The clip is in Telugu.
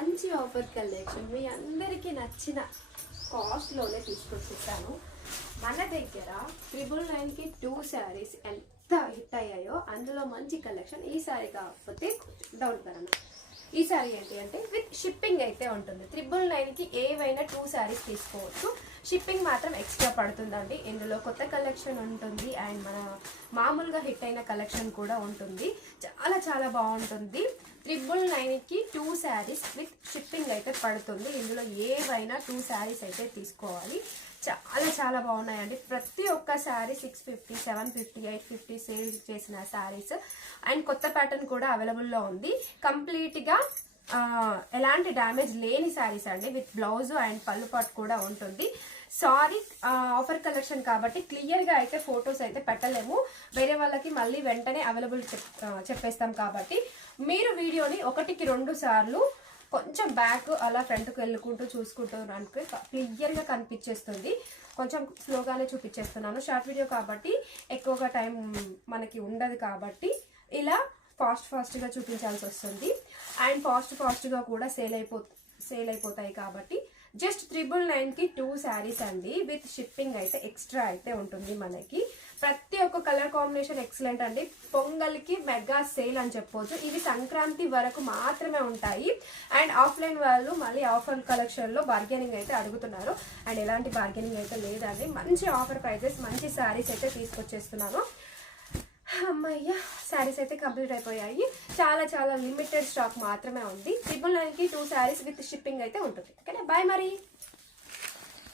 మంచి ఆఫర్ కలెక్షన్ మీ అందరికీ నచ్చిన కాస్ట్లోనే తీసుకొచ్చేసాను. మన దగ్గర ట్రిపుల్ నైన్కి టూ శారీస్ ఎంత హిట్ అయ్యాయో అందులో మంచి కలెక్షన్ ఈ శారీ కాకపోతే డౌన్ ధరన ఈ శారీ ఏంటి అంటే విత్ షిప్పింగ్ అయితే ఉంటుంది. త్రిబుల్ నైన్కి ఏవైనా టూ శారీస్ తీసుకోవచ్చు. షిప్పింగ్ మాత్రం ఎక్స్ట్రా పడుతుందండి. ఇందులో కొత్త కలెక్షన్ ఉంటుంది అండ్ మన మామూలుగా హిట్ అయిన కలెక్షన్ కూడా ఉంటుంది. చాలా చాలా బాగుంటుంది. త్రిబుల్ నైన్కి టూ శారీస్ విత్ షిప్పింగ్ అయితే పడుతుంది. ఇందులో ఏవైనా టూ శారీస్ అయితే తీసుకోవాలి. చాలా చాలా బాగున్నాయండి. ప్రతి ఒక్క sari six fifty seven fifty eight fifty sale చేసిన శారీస్. అండ్ కొత్త ప్యాటర్న్ కూడా అవైలబుల్లో ఉంది. కంప్లీట్గా ఎలాంటి డ్యామేజ్ లేని శారీస్ అండి. విత్ బ్లౌజ్ అండ్ పళ్ళు పాటు కూడా ఉంటుంది. సారీ ఆఫర్ కలెక్షన్ కాబట్టి క్లియర్గా అయితే ఫొటోస్ అయితే పెట్టలేము. వేరే వాళ్ళకి మళ్ళీ వెంటనే అవైలబుల్ చెప్పేస్తాం కాబట్టి మీరు వీడియోని ఒకటికి రెండు సార్లు కొంచెం బ్యాక్ అలా ఫ్రంట్కి వెళ్ళుకుంటూ చూసుకుంటూ క్లియర్గా కనిపించేస్తుంది. కొంచెం స్లోగానే చూపించేస్తున్నాను. షార్ట్ వీడియో కాబట్టి ఎక్కువగా టైం మనకి ఉండదు కాబట్టి ఇలా ఫాస్ట్ ఫాస్ట్గా చూపించాల్సి వస్తుంది. అండ్ ఫాస్ట్ ఫాస్ట్గా కూడా సేల్ అయిపో సేల్ అయిపోతాయి కాబట్టి జస్ట్ త్రిబుల్ నైన్కి టూ శారీస్ అండి. విత్ షిప్పింగ్ అయితే ఎక్స్ట్రా అయితే ఉంటుంది మనకి. ప్రతి ఒక్క కలర్ కాంబినేషన్ ఎక్సలెంట్ అండి. పొంగల్కి మెగా సేల్ అని చెప్పొచ్చు. ఇవి సంక్రాంతి వరకు మాత్రమే ఉంటాయి. అండ్ ఆఫ్లైన్ వాళ్ళు మళ్ళీ ఆఫర్ కలెక్షన్లో బార్గెనింగ్ అయితే అడుగుతున్నారు. అండ్ ఎలాంటి బార్గెనింగ్ అయితే లేదండి. మంచి ఆఫర్ ప్రైజెస్ మంచి శారీస్ అయితే తీసుకొచ్చేస్తున్నాను. అమ్మయ్య శారీస్ అయితే కంప్లీట్ అయిపోయాయి. చాలా చాలా లిమిటెడ్ స్టాక్ మాత్రమే ఉంది. ట్రిపుల్ నైన్కి టూ శారీస్ విత్ షిప్పింగ్ అయితే ఉంటుంది. ఓకేనా? బాయ్ మరి.